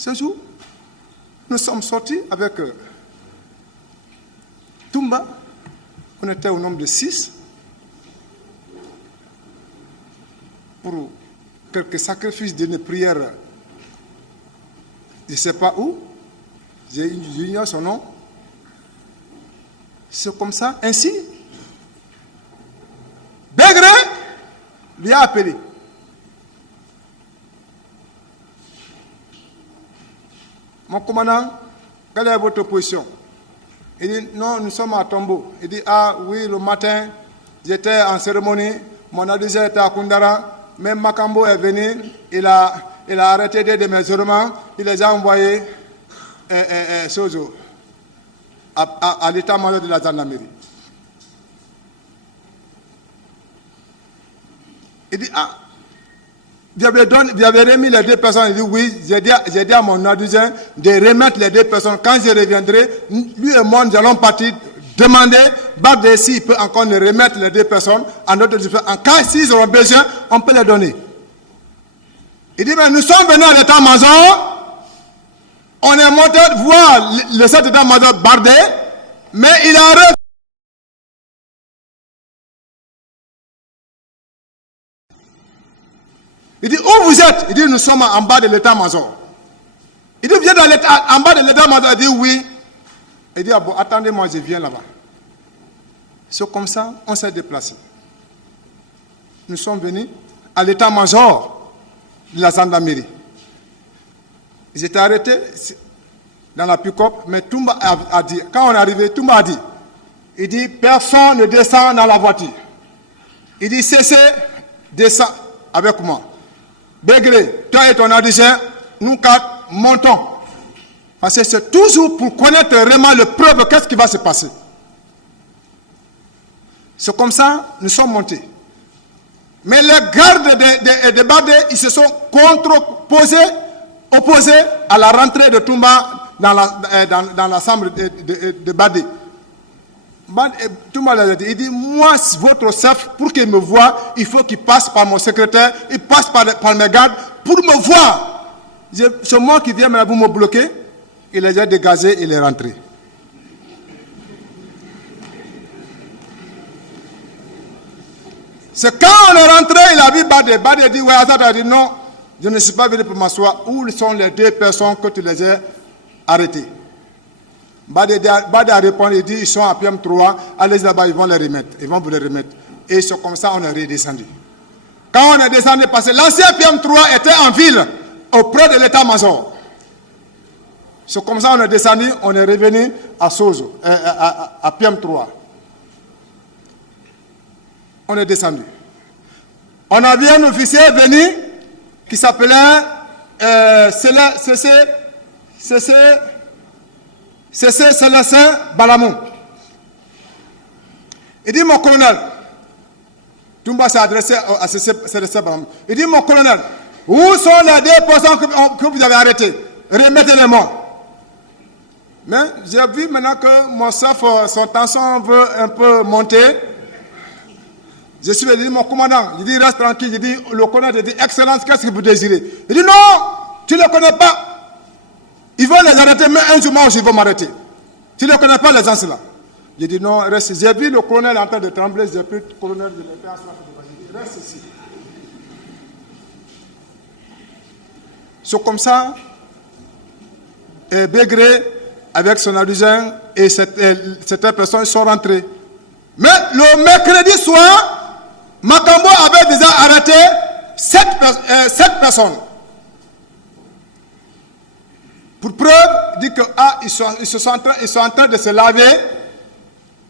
Ce jour, nous sommes sortis avec Toumba. On était au nombre de 6 pour quelques sacrifices d'une prière. Je ne sais pas où. J'ignore son nom. C'est comme ça. Ainsi, Begré lui a appelé. Mon commandant, quelle est votre position? Il dit, non, nous sommes à Tombeau. Il dit, ah oui, le matin, j'étais en cérémonie, mon adversaire était à Koundara, même Makambo est venu, il a arrêté des mesurements, il les a envoyés à l'état-major de la gendarmerie. Il dit, ah, vous avez remis les 2 personnes. Il dit, oui, j'ai dit à mon adjoint de remettre les 2 personnes. Quand je reviendrai, lui et moi, nous allons partir demander, Bardé, s'il peut encore nous remettre les 2 personnes à notre disposition. En cas, s'ils auront besoin, on peut les donner. Il dit, mais nous sommes venus à l'état-major, on est monté voir le chef d'état-major Bardé, mais il a arrêté. Il dit, où vous êtes? Il dit, nous sommes en bas de l'état-major. Il dit, vous êtes en bas de l'état-major? Il dit, oui. Il dit, ah bon, attendez-moi, je viens là-bas. C'est comme ça, on s'est déplacé. Nous sommes venus à l'état-major de la gendarmerie. Ils étaient arrêtés dans la pick-up, mais Toumba a dit, quand on est arrivé, Toumba a dit, il dit, personne ne descend dans la voiture. Il dit, cessez, descend avec moi. Begré, toi et ton adjoint, nous 4 montons. Parce que c'est toujours pour connaître vraiment le preuve, qu'est-ce qui va se passer. C'est comme ça, nous sommes montés. Mais les gardes de Bardé, ils se sont opposés à la rentrée de Toumba dans la chambre de Bardé. Toumba l'a dit, il dit, moi, votre chef, pour qu'il me voie, il faut qu'il passe par mon secrétaire, il passe par mes gardes, pour me voir. C'est moi qui viens maintenant, vous me bloquer. Il les a dégagés, il est rentré. C'est quand on est rentré, il a vu Bardé. Bardé a dit, ouais, attends, il a dit, non, je ne suis pas venu pour m'asseoir. Où sont les 2 personnes que tu les as arrêtées? Bardé a répondu, il dit, ils sont à PM3, allez là-bas, ils vont les remettre. Ils vont vous les remettre. Et c'est comme ça on est redescendu. Quand on est descendu, parce que l'ancien PM3 était en ville, auprès de l'état-major. C'est comme ça on est descendu, on est revenu à Sozo, à PM3. On est descendu. On a vu un officier venu qui s'appelait Célestin Balamou. Il dit, mon colonel, Toumba s'est adressé à Célestin Balamou. Il dit, mon colonel, où sont les 2 personnes que vous avez arrêtées? Remettez-les-moi. Mais j'ai vu maintenant que mon chef, son tension veut un peu monter. Je suis venu, mon commandant, il dit, reste tranquille. Il dit, le colonel, il dit, Excellence, qu'est-ce que vous désirez? Il dit, non, tu ne le connais pas. Ils vont les arrêter, mais un jour, moi, ils vont m'arrêter. Tu ne connais pas les gens là. J'ai dit non, reste. J'ai vu le colonel en train de trembler, j'ai pris le colonel de l'épée. Reste ici. C'est comme ça, Begré, avec son adjoint et cette personne sont rentrés. Mais le mercredi soir, Makambo avait déjà arrêté 7 personnes. Pour preuve, il dit que ils sont en train de se laver.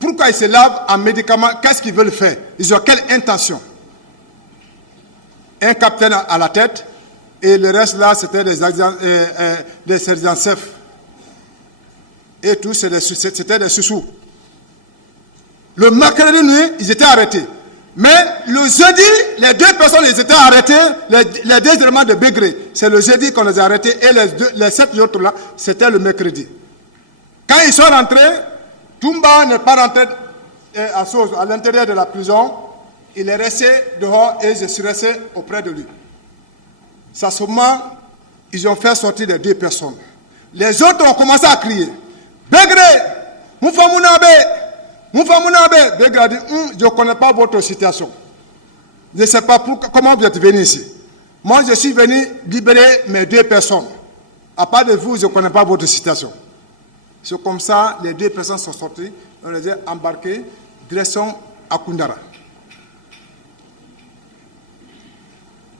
Pourquoi ils se lavent en médicaments? Qu'est-ce qu'ils veulent faire? Ils ont quelle intention? Un capitaine à la tête et le reste là, c'était des sergents-chefs. Et tout, c'était des sous-sous. Le mercredi nuit, ils étaient arrêtés. Mais le jeudi, les 2 personnes, ils étaient arrêtés, les 2 éléments de Begré. C'est le jeudi qu'on les a arrêtés et les 7 autres là, c'était le mercredi. Quand ils sont rentrés, Toumba n'est pas rentré à l'intérieur de la prison. Il est resté dehors et je suis resté auprès de lui. C'est à ce moment Ils ont fait sortir les 2 personnes. Les autres ont commencé à crier. Begré, Moufamounabe, Moufamounabe. Begré a dit, je ne connais pas votre situation. Je ne sais pas comment vous êtes venu ici. Moi, je suis venu libérer mes 2 personnes. À part de vous, je ne connais pas votre situation. C'est comme ça, les 2 personnes sont sorties. On les a embarquées, direction à Koundara.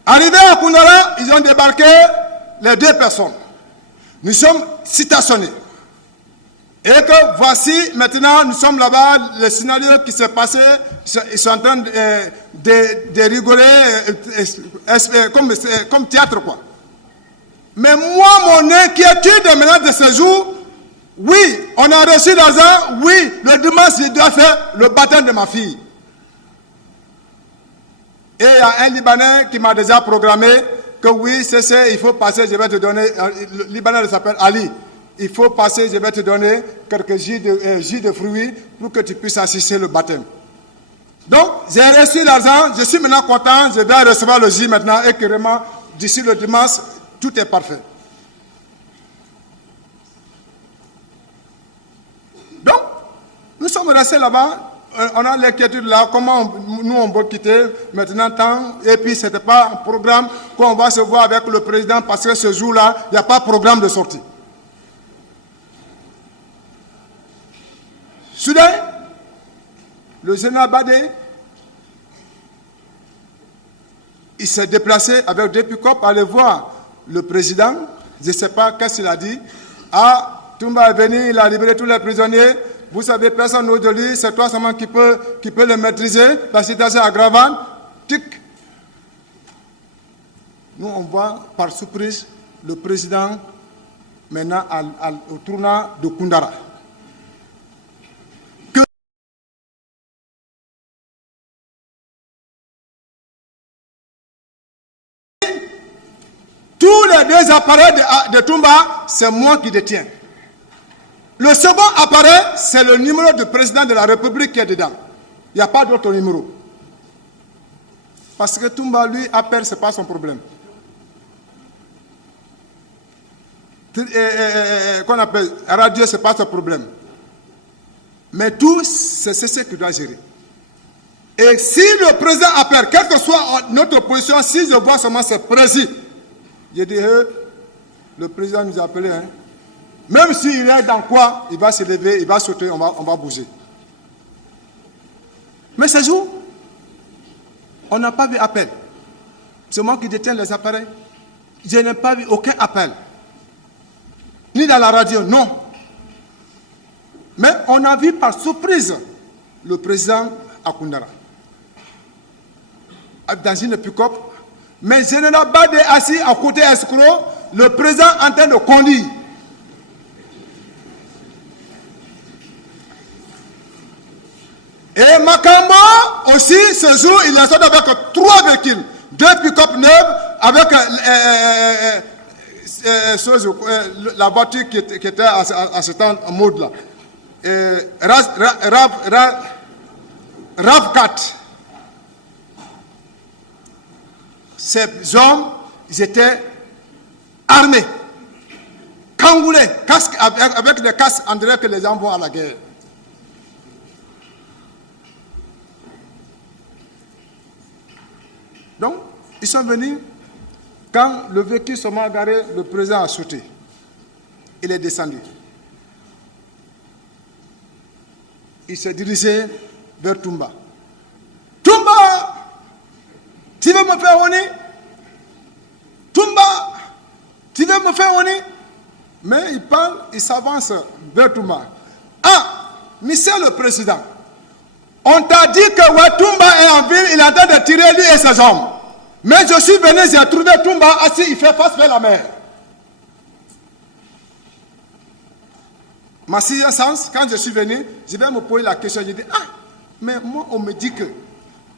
Arrivés à Koundara, ils ont débarqué les 2 personnes. Nous sommes stationnés. Et que voici, maintenant, nous sommes là-bas, le scénario qui s'est passé, ils sont en train de rigoler comme théâtre, quoi. Mais moi, mon inquiétude maintenant de ce jour, oui, on a reçu l'argent, oui, le dimanche, je dois faire le baptême de ma fille. Et il y a un Libanais qui m'a déjà programmé que oui, il faut passer, je vais te donner, le Libanais s'appelle Ali, il faut passer, je vais te donner quelques jus de fruits pour que tu puisses assister le baptême. Donc, j'ai reçu l'argent, je suis maintenant content, je vais recevoir le jus maintenant et que vraiment, d'ici le dimanche, tout est parfait. Donc, nous sommes restés là-bas. On a l'inquiétude là, comment nous on va quitter maintenant tant, et puis ce n'était pas un programme qu'on va se voir avec le président parce que ce jour-là, il n'y a pas de programme de sortie. Soudain, le général Badé, il s'est déplacé avec 2 pick-up pour aller voir le président, je ne sais pas qu'est-ce qu'il a dit. Ah, Toumba est venu, il a libéré tous les prisonniers. Vous savez, personne aujourd'hui, c'est toi seulement qui peut le maîtriser. La situation aggravante. Tic. Nous, on voit par surprise le président maintenant au tournant de Koundara. Tous les 2 appareils de Toumba, c'est moi qui détiens. Le second appareil, c'est le numéro du président de la République qui est dedans. Il n'y a pas d'autre numéro. Parce que Toumba, lui, appelle, ce n'est pas son problème. Qu'on appelle radio, ce n'est pas son problème. Mais tout, c'est ce qu'il doit gérer. Et si le président appelle, quelle que soit notre position, si je vois seulement ce président, je dis, le président nous a appelé, hein. Même s'il est dans quoi, il va se lever, il va sauter, on va bouger. Mais ce jour, on n'a pas vu appel. C'est moi qui détiens les appareils. Je n'ai pas vu aucun appel. Ni dans la radio, non. Mais on a vu par surprise le président à Koundara. Dans une pick-up. Mais je n'ai pas assis à côté escroc, le président en train de conduire. Et Makambo aussi, ce jour, il est sorti avec 3 véhicules. 2 pick-up neuves avec la voiture qui était à ce temps en mode là. RAV4. Ces hommes, ils étaient armés, cagoulés, avec des casques, on dirait que les gens vont à la guerre. Donc, ils sont venus, quand le véhicule se m'a garé, le président a sauté. Il est descendu. Il s'est dirigé vers Toumba. Toumba, tu veux me faire honneur? Toumba, tu veux me faire honneur? Mais il parle, il s'avance vers Toumba. Ah, monsieur le président, on t'a dit que Toumba est en ville, il est en train de tirer lui et ses hommes. Mais je suis venu, j'ai trouvé Toumba assis, il fait face vers la mer. Ma sixième sens, quand je suis venu, je vais me poser la question, je dis, ah, mais moi on me dit que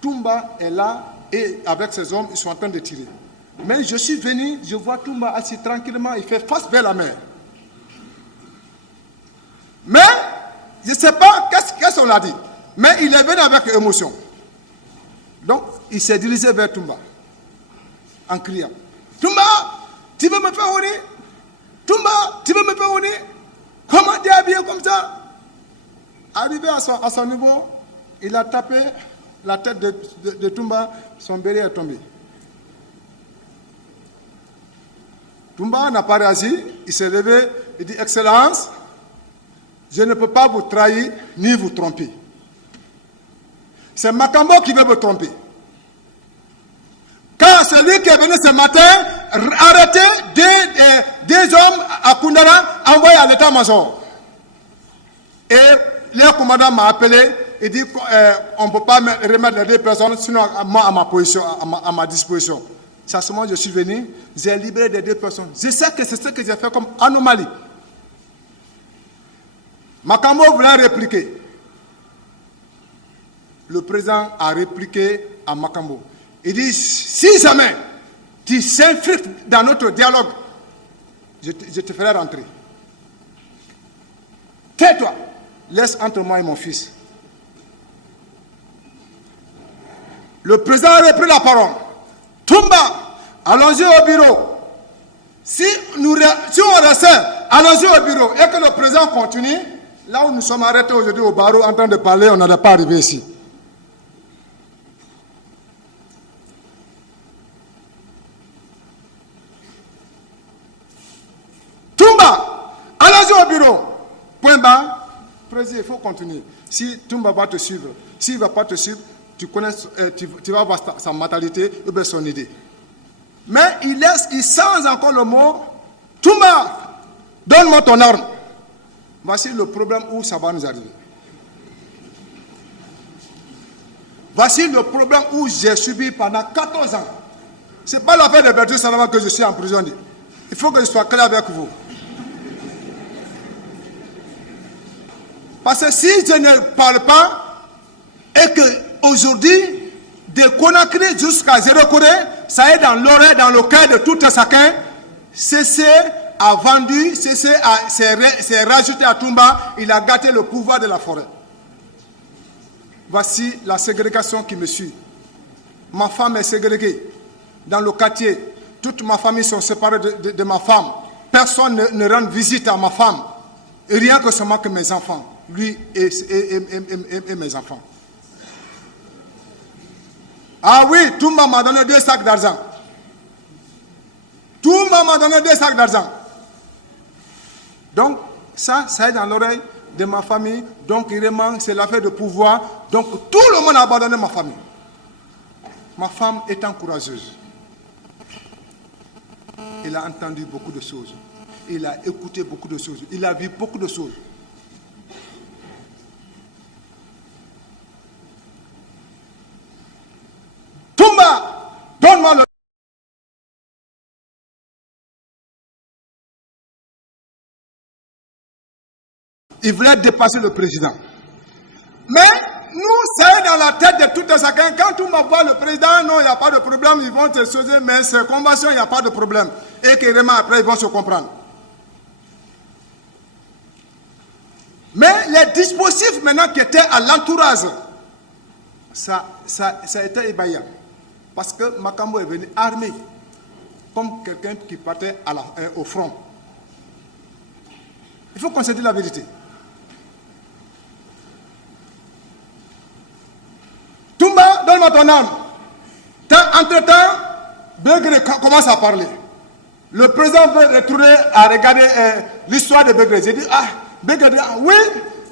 Toumba est là et avec ses hommes, ils sont en train de tirer. Mais je suis venu, je vois Toumba assis tranquillement, il fait face vers la mer. Mais, je ne sais pas qu'est-ce qu'on a dit. Mais il est venu avec émotion. Donc, il s'est dirigé vers Toumba, en criant, Toumba, tu veux me faire honner? Toumba, tu veux me faire honner? Comment tu es habillé comme ça? Arrivé à son niveau, il a tapé la tête de Toumba, son béret est tombé. Toumba n'a pas réagi, il s'est levé, il dit, Excellence, je ne peux pas vous trahir ni vous tromper. C'est Makambo qui veut vous tromper. Quand celui qui est venu ce matin, arrêter des hommes à Koundara, envoyé à l'état-major. Et le commandant m'a appelé, il dit qu'on ne peut pas remettre les deux personnes, sinon moi à ma disposition. C'est à ce moment que je suis venu, j'ai libéré les deux personnes. Je sais que c'est ce que j'ai fait comme anomalie. Makambo voulait répliquer. Le président a répliqué à Makambo. Il dit, si jamais tu s'infiltres dans notre dialogue, je te ferai rentrer. Tais-toi, laisse entre moi et mon fils. Le président a repris la parole. Toumba, allons-y au bureau. Si on restait, allons-y au bureau et que le président continue, là où nous sommes arrêtés aujourd'hui au barreau en train de parler, on n'allait pas arriver ici. Toumba, allons-y au bureau. Point bas, président, il faut continuer. Si Toumba va te suivre, s'il ne va pas te suivre, tu vas voir sa mentalité ou bien son idée. Mais il change encore le mot. Toumba, donne-moi ton arme. Voici le problème où ça va nous arriver. Voici le problème où j'ai subi pendant 14 ans. Ce n'est pas l'affaire de Bertrand Salama que je suis en prison. Il faut que je sois clair avec vous. Parce que si je ne parle pas et que aujourd'hui, de Conakry jusqu'à Zéro-Corée, ça est dans l'oreille, dans le cœur de tout un chacun, CC a vendu, CC s'est rajouté à Toumba, il a gâté le pouvoir de la forêt. Voici la ségrégation qui me suit. Ma femme est ségrégée. Dans le quartier, toute ma famille sont séparées de ma femme. Personne ne rend visite à ma femme. Et rien que seulement que mes enfants, lui et mes enfants. Ah oui, Toumba m'a donné 2 sacs d'argent. Toumba m'a donné 2 sacs d'argent. Donc, ça est dans l'oreille de ma famille. Donc, vraiment, c'est l'affaire de pouvoir. Donc, tout le monde a abandonné ma famille. Ma femme étant courageuse. Il a entendu beaucoup de choses. Il a écouté beaucoup de choses. Il a vu beaucoup de choses. Toumba, donne-moi le... Il voulait dépasser le président. Mais nous, c'est dans la tête de tout un chacun. Quand Toumba voit le président, non, il n'y a pas de problème, ils vont se choisir, mais ces conventions, il n'y a pas de problème. Et que vraiment après, ils vont se comprendre. Mais les dispositifs maintenant qui étaient à l'entourage, ça a été ébaillant. Parce que Makambo est venu armé, comme quelqu'un qui partait au front. Il faut qu'on se dise la vérité. Toumba, donne-moi ton arme. Entre-temps, Begré commence à parler. Le président veut retourner à regarder l'histoire de Begré. J'ai dit, Begré dit, oui,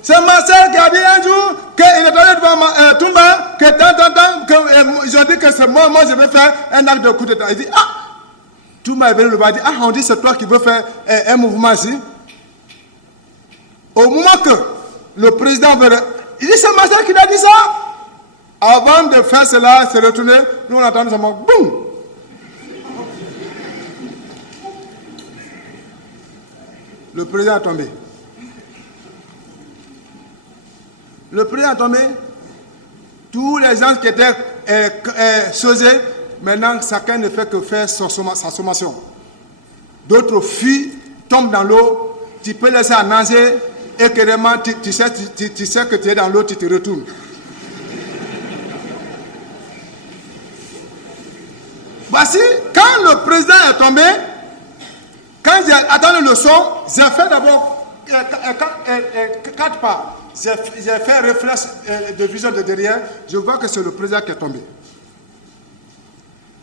c'est ma soeur qui a dit un jour qu'il est allé devant Toumba, que ils ont dit que c'est moi je vais faire un acte de coup d'état. Il dit, Toumba est venu le voir, il dit, on dit c'est toi qui veux faire un mouvement ici. Au moment que le président veut... Il dit, c'est ma soeur qui a dit ça. Avant de faire cela, se retourner, nous on attend seulement, boum. Le président est tombé. Le président est tombé. Tous les gens qui étaient chausés, maintenant chacun ne fait que faire sa sommation. D'autres fuient, tombent dans l'eau, tu peux laisser à nager et que vraiment tu sais que tu es dans l'eau, tu te retournes. Voici, quand le président est tombé, attendez le son, j'ai fait d'abord 4 pas. J'ai fait réflexe de vision de derrière. Je vois que c'est le président qui est tombé.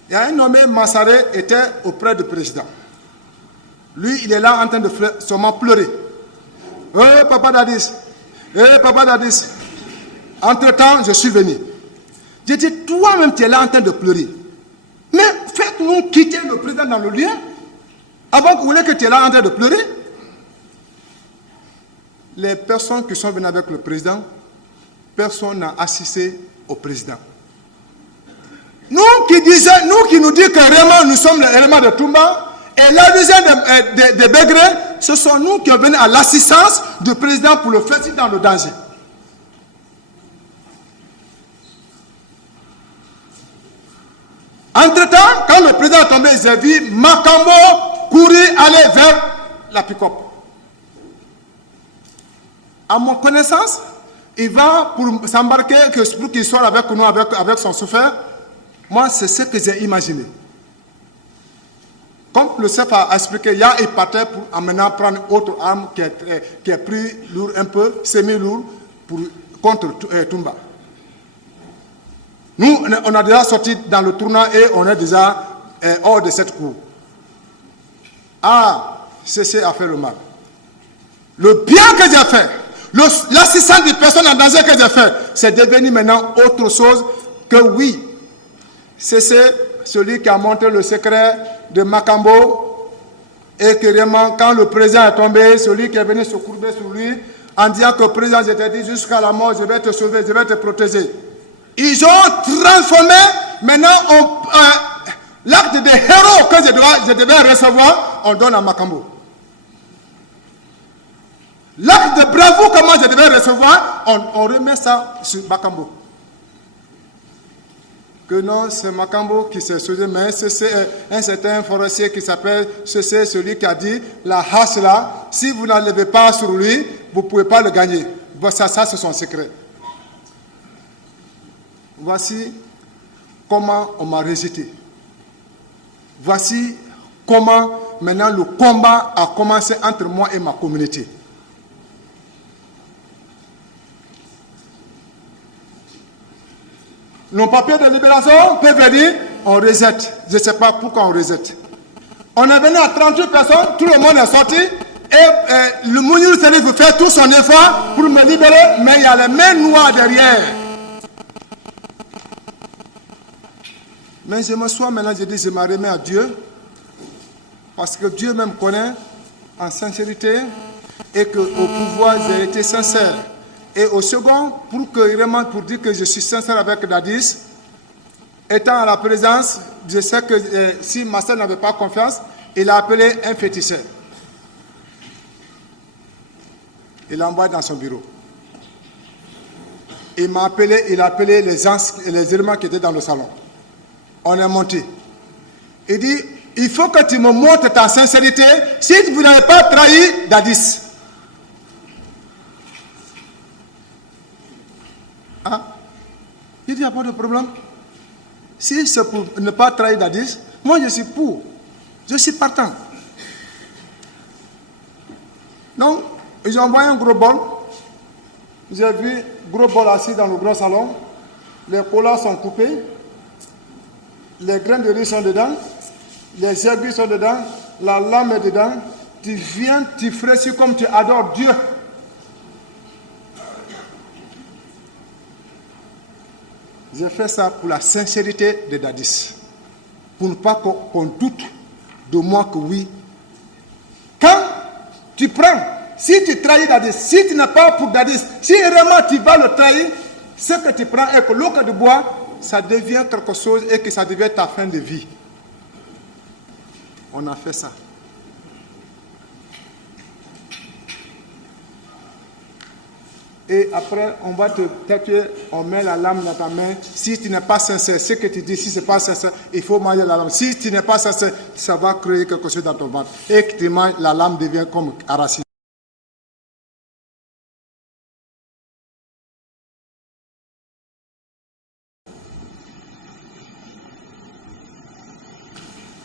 Il y a un nommé Massaré était auprès du président. Lui, il est là en train de seulement pleurer. Papa Dadis. Papa Dadis. Entre-temps, je suis venu. J'ai dit, toi-même, tu es là en train de pleurer. Mais faites-nous quitter le président dans le lieu. Avant que vous voulez que tu es là en train de pleurer. Les personnes qui sont venues avec le président, personne n'a assisté au président. Nous qui nous disons que vraiment nous sommes les éléments de Toumba, et la deuxième de Begré, ce sont nous qui sommes venus à l'assistance du président pour le faire dans le danger. Entre-temps, quand le président est tombé, j'ai vu Makambo courir aller vers la pick-up. À mon connaissance, il va pour s'embarquer, pour qu'il soit avec nous, avec son chauffeur. Moi, c'est ce que j'ai imaginé. Comme le chef a expliqué, il partait pour maintenant prendre autre arme qui est plus lourd un peu, semi-lourd, contre Toumba. Nous, on a déjà sorti dans le tournant et on est déjà hors de cette cour. Cessez à faire le mal. Le bien que j'ai fait, l'assistance des personnes en danger que j'ai fait, c'est devenu maintenant autre chose que oui. C'est celui qui a montré le secret de Makambo et que vraiment, quand le président est tombé, celui qui est venu se courber sur lui en disant que le président, je t'ai dit jusqu'à la mort, je vais te sauver, je vais te protéger. Ils ont transformé maintenant l'acte de héros que je devais recevoir, on donne à Makambo. L'acte de bravoure que moi je devais recevoir, on remet ça sur Makambo. Que non, c'est Makambo qui s'est sauvé, mais c'est un certain forestier qui s'appelle, c'est celui qui a dit, la hache là, si vous n'enlevez pas sur lui, vous ne pouvez pas le gagner. Bon, ça c'est son secret. Voici comment on m'a rejeté. Voici comment maintenant le combat a commencé entre moi et ma communauté. Nos papiers de libération peuvent dire, on rejette. Je ne sais pas pourquoi on rejette. On est venu à 38 personnes, tout le monde est sorti, et le Mounir Serif fait tout son effort pour me libérer, mais il y a les mains noires derrière. Mais je me sois maintenant, je dis, je me remets à Dieu, parce que Dieu même connaît en sincérité, et qu'au pouvoir, j'ai été sincère. Et au second, pour dire que je suis sincère avec Dadis, étant à la présence, je sais que si Master n'avait pas confiance, il a appelé un féticheur. Il l'a envoyé dans son bureau. Il a appelé les éléments qui étaient dans le salon. On est monté. Il dit, il faut que tu me montres ta sincérité si vous n'avez pas trahi Dadis. Il dit, il n'y a pas de problème. Si c'est pour ne pas trahir Dadis, moi je suis pour. Je suis partant. Donc, ils ont envoyé un gros bol. J'ai vu gros bol assis dans le gros salon. Les colas sont coupés. Les grains de riz sont dedans. Les herbes sont dedans. La lame est dedans. Tu viens, tu fraîchis comme tu adores Dieu. J'ai fait ça pour la sincérité de Dadis. Pour ne pas qu'on doute de moi que oui. Quand tu prends, si tu trahis Dadis, si tu n'es pas pour Dadis, si vraiment tu vas le trahir, ce que tu prends est que l'eau de bois, ça devient quelque chose et que ça devient ta fin de vie. On a fait ça. Et après, on va te tatouer, on met la lame dans ta main. Si tu n'es pas sincère, ce que tu dis, si ce n'est pas sincère, il faut manger la lame. Si tu n'es pas sincère, ça va créer quelque chose dans ton ventre. Et que tu manges, la lame devient comme arachide.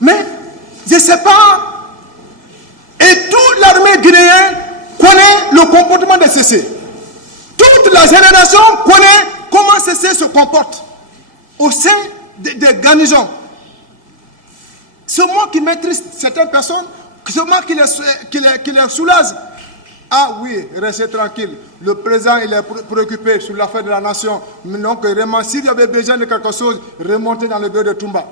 Mais, je ne sais pas. Et CC. Toute la génération connaît comment CC se comporte au sein des garnisons. C'est moi qui maîtrise certaines personnes, c'est moi qui les soulage. Ah oui, restez tranquille. Le président, il est préoccupé sur l'affaire de la nation. Mais donc, vraiment, s'il y avait besoin de quelque chose, remontez dans le bureau de Toumba.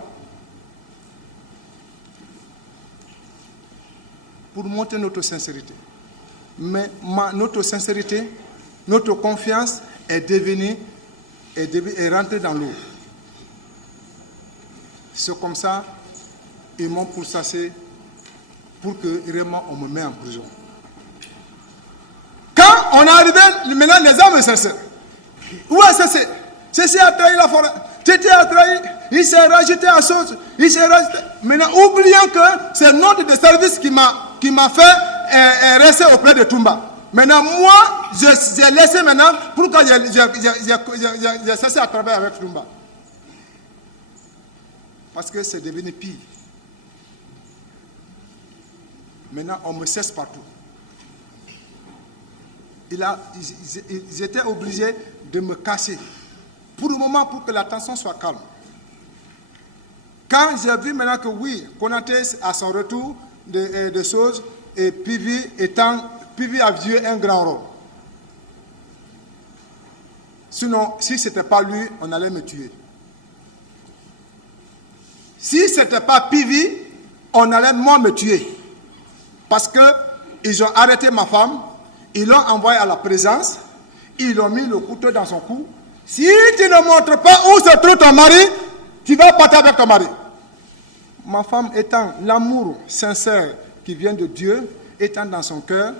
Pour montrer notre sincérité. Mais notre sincérité, notre confiance est rentrée dans l'eau. C'est comme ça, ils m'ont pourchassé pour que vraiment on me mette en prison. Quand on est arrivé, maintenant les hommes sincères. Où est CC? CC a trahi la forêt. CC a trahi, il s'est rajouté à chose. Il s'est rajouté. Maintenant, oubliant que c'est notre de service qui m'a fait rester auprès de Toumba. Maintenant, moi, j'ai laissé maintenant pour que j'ai cessé à travailler avec Toumba. Parce que c'est devenu pire. Maintenant, on me cesse partout. Ils étaient obligés de me casser. Pour le moment, pour que la tension soit calme. Quand j'ai vu maintenant que oui, Konaté à son retour de choses, et Pivi a joué un grand rôle. Sinon, si ce n'était pas lui, on allait me tuer. Si ce n'était pas Pivi, on allait moi me tuer. Parce qu'ils ont arrêté ma femme, ils l'ont envoyé à la présence, ils ont mis le couteau dans son cou. Si tu ne montres pas où se trouve ton mari, tu vas partir avec ton mari. Ma femme étant l'amour sincère qui vient de Dieu, étant dans son cœur,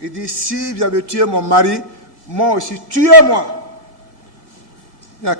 il dit, si vous avez tué mon mari, moi aussi, tuez-moi.